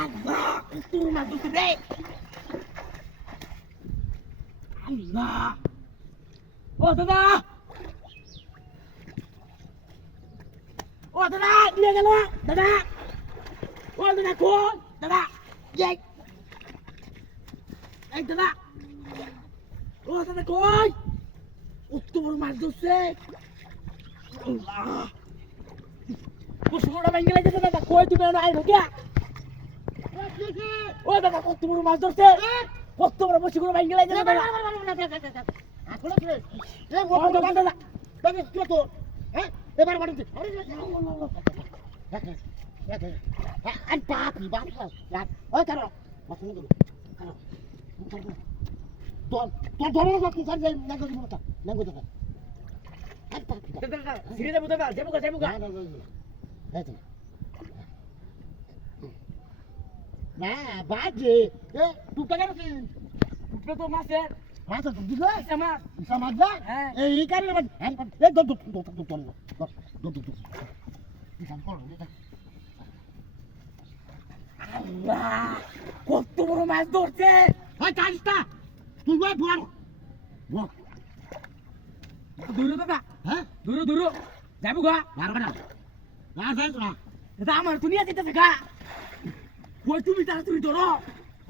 আল্লাহ কত মাছ ধরছে রে আল্লাহ ও দাদা নিয়ে গেল দাদা ও দাদা কোন দাদা এই দাদা ও দাদা কই কত বড় মাছ ধরছে আল্লাহ বসুটা ভেঙে লাগছে দাদা কই তুমি আই ঢোকিয়া ও দাদা কত বড় মাছ ধরছে কত বড় বসুটা ভেঙে লাগছে দাদা দাদা কি তো হ্যাঁ এবার বাড়িতে আরে বাপি বাপি ওই কারো তোর ধরে না তুই সাইড লাগো দিবো তা লাগো দাদা আরে বাপি দাদা সিরে যাবো দাদা যাবো না না বাজে এ টুকটা কেন টুকটা তো মাছের মাছ তো দিলো মাছ যা এই কারণে এ দো আল্লাহ কত বড় মাছ ধরছে ওই কাজটা তুই বল দূরে দাদা হ্যাঁ দূরে যাবো গা পারবে না যাইছ না এটা আমার তুই নিয়ে যেতেছে গা ওই তুমি তাড়াতাড়ি ধরো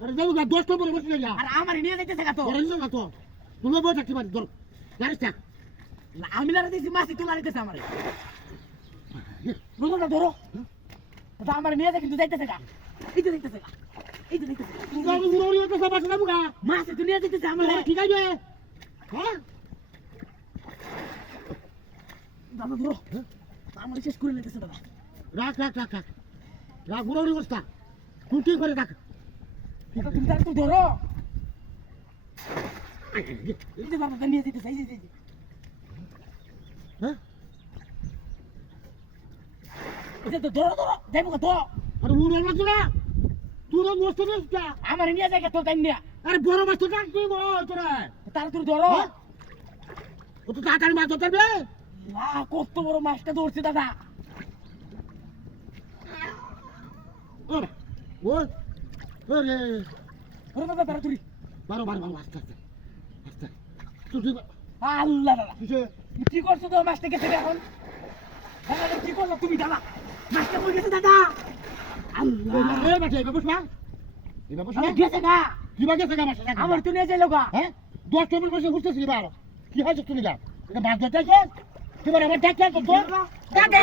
আরে যাবো গা 10টা পরে বসে যা আর আমার নিয়ে যেতেছে গা তো ধরে নিও না তো তুমি বল থাকতে পারি ধর জানিস না আমি লারে দিছি মাছ তুই লারে দিছিস আমারে রোজা ধরো এটা আমার নিয়ে যায় কিন্তু যাইতেছে গা এই তো যাইতেছে তুমি যাবো গুড়ি তো সব আছে যাবো গা মাছ তুই নিয়ে যেতেছে আমারে ঠিক আছে হ্যাঁ দাদা ধরো আমার শেষ করে নিতেছে দাদা রাখ গুড়ি বস্তা তুই ঠিক করে রাখ তুমি তার তো ধরো এই যে বাবা নিয়ে যেতেছে এই যে হ্যাঁ এটা তো ধরো যাইবো তো আরে উড়ে লাগছে না তুই রোজ বসতে দিস না আমার নিয়ে যায় তো তাই নিয়া আরে বড় মাছ তো ডাক তুই বড় তোরা তার তুই ধরো ও তো তাড়াতাড়ি মাছ ধরতে পারবে না কত বড় মাছটা ধরছে দাদা ওরে ওরে দাদা তাড়াতাড়ি বারো আস্তে তুই আল্লাহ দাদা কি করছো তো মাছটা গেছে এখন দাদা কি করছো তুমি দাদা মাছটা পড়ে গেছে দাদা আল্লাহ এ বাচ্চা এবার বসবা গেছে গা কি বা গেছে গা মাছটা আমার তো নিয়ে যাইলো গা হ্যাঁ 10 টেবিল বসে ঘুরতেছি এবার কি হয়েছে তুমি গা এটা মাছ ধরতে আছে তোমার আমার ডাক্তার তো দাদা